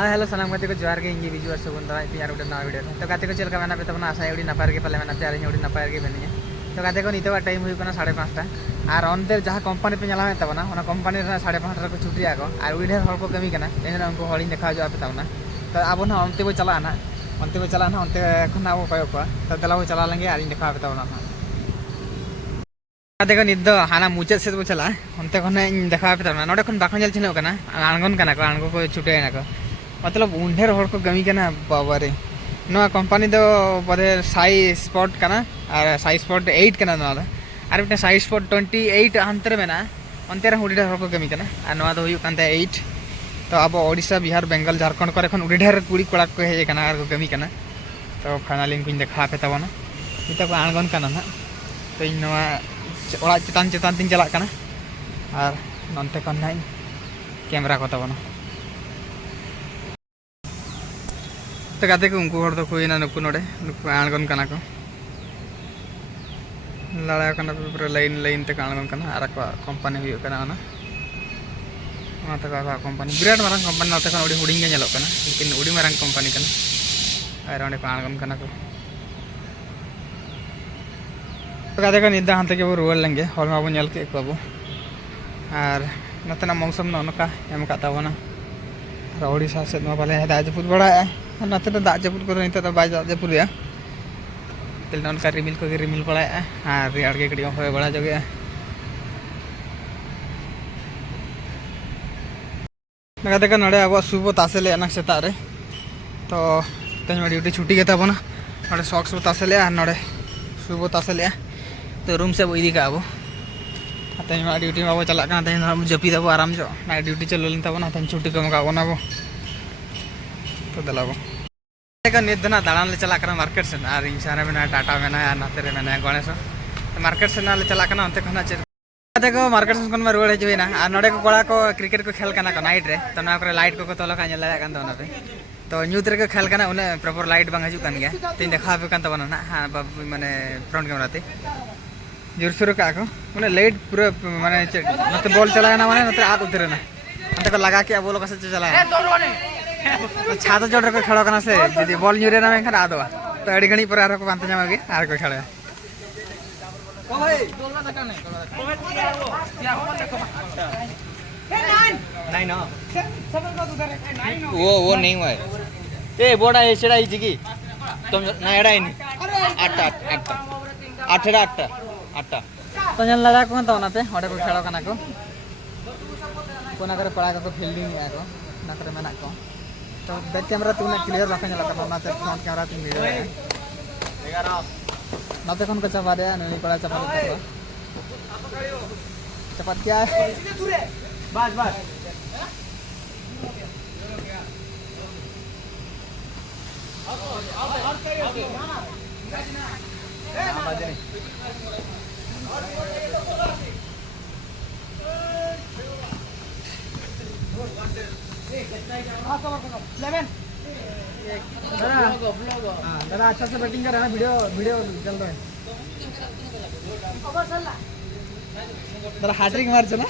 हाँ हेलो सामान गाते को जोहार के इंगे विजुअल सगुन दादा इतनी यार नवा वीडियो तो गाते को चलका मेना पे तबना आशा उड़ी नपाय के पाले मेना पे आरी उड़ी नपाय के बनिया तो गाते को नितो टाइम हुई कना 5:30 और ऑनते जहाँ कंपनी पे चला तबना ओना कंपनी 5:30 को छुट्टी आको और उड़ी ढेर हर को कमी कना एना उनको हड़ी देखा जो पे तबना तो अब ना ऑनते को चला ना ऑनते खन अब कय को तो दला को चला लेंगे और देखा पे तबना गाते को निद हाना मुचाद से को चला ऑनते खन देखा पे तबना नोडे खन बाखन जल छिनो कना आंगन कना को छुटे ना को मतलब उन्हेर हर को कमी करना बाबारे ना कंपनी दो बदे साई स्पॉट करना और साई स्पॉट 8 करना ना और मिट्टे साई स्पॉट 28 अंतर में ना अंतर उड़ीढेर हर को कमी करना और ना तो हुई कांते 8 तो अब ओडिशा बिहार बेंगल झारखंड को एखन उड़ीढेर कुड़ी कोड़ा को हे करना और कमी करना तो फाइनली को देखा पे तबना इता को आंगन करना ना तो इन नवा ओड़ा चितान तीन चला करना और नंते कन ना कैमरा को तबना तो गाते को उनको हर तो कोई ना नुकु नोडे नुकु आंगन कना को लड़ा कना पूरा लाइन ते आंगन कना आर को कंपनी हुई कना ना ओना तक का कंपनी बिराट मारंग कंपनी नाते कन उडी हुडिंग गे नेलो कना लेकिन उडी मारंग कंपनी कना आर ओंडे को आंगन कना को तो गाते को निदा हांते के रुवाल लेंगे हॉल मा बो नेल के को अब आर नतना मौसम न नका एम का ताबना और ओडिशा से नो पाले दाज पुत बड़ा नाते तो दाग जपुर को नित तो बाय दाग जपुर या तेल नन का रिमिल को रिमिल पड़ा और रियाड़ के कड़ी होय बड़ा जगे नगा देखा नडे अब सुबह तासेले ना सेता रे तो तेज ड्यूटी छुट्टी के तबना नडे सॉक्स तासेले और नडे सुबह तासेले तो रूम से इदी का अब तेज ड्यूटी में चला तेज जपी दबो आराम जो नाइट ड्यूटी चलो लेन तबना तेज छुट्टी को मका बना बो तो दलाबो नित ना दाड़ान ले चला करना मार्केट से और इंसारे में टाटा में नाते रे में गणेश तो मार्केट से ना ले चला करना अंते खना चेक देखो मार्केट से कोन में रुवाड़ हजुना और नडे को कोड़ा को क्रिकेट को खेल करना को नाइट रे तो ना करे लाइट को तोला का नेला कान तो ना पे तो न्यूज रे को खेल करना उन्हें प्रॉपर लाइट बांग हजू कान गया तीन देखा पे कान तबना ना हां माने फ्रंट कैमरा ते जोर सुर का को उन्हें लाइट पूरा माने नते बॉल चलाया ना माने नते आग उतरे ना अंते को लगा के बोलो कैसे चलाया तो छाता जोड़ को खेलो करना से यदि बॉल न्यूरे ना में आदो तो अड़ी घणी पर आर को पांते जामगे आर को खेले वो नहीं हुआ ए बोड़ा है सेड़ा इजी की तुम ना एड़ा नहीं आठ तो जन लगा को तो नाते ओडे को खेलो कना को कोना करे पड़ा को फील्डिंग या को ना करे मेना को तो बैक कैमरा तुमने क्लियर रखा नहीं लगा ना तो फ्रंट कैमरा तुम वीडियो है ना तो कौन का चपा दे नहीं पड़ा चपा दे चपा क्या है बस दादा अच्छा से बैटिंग कर रहा है ना वीडियो चल रहा है दादा हैट्रिक मार ना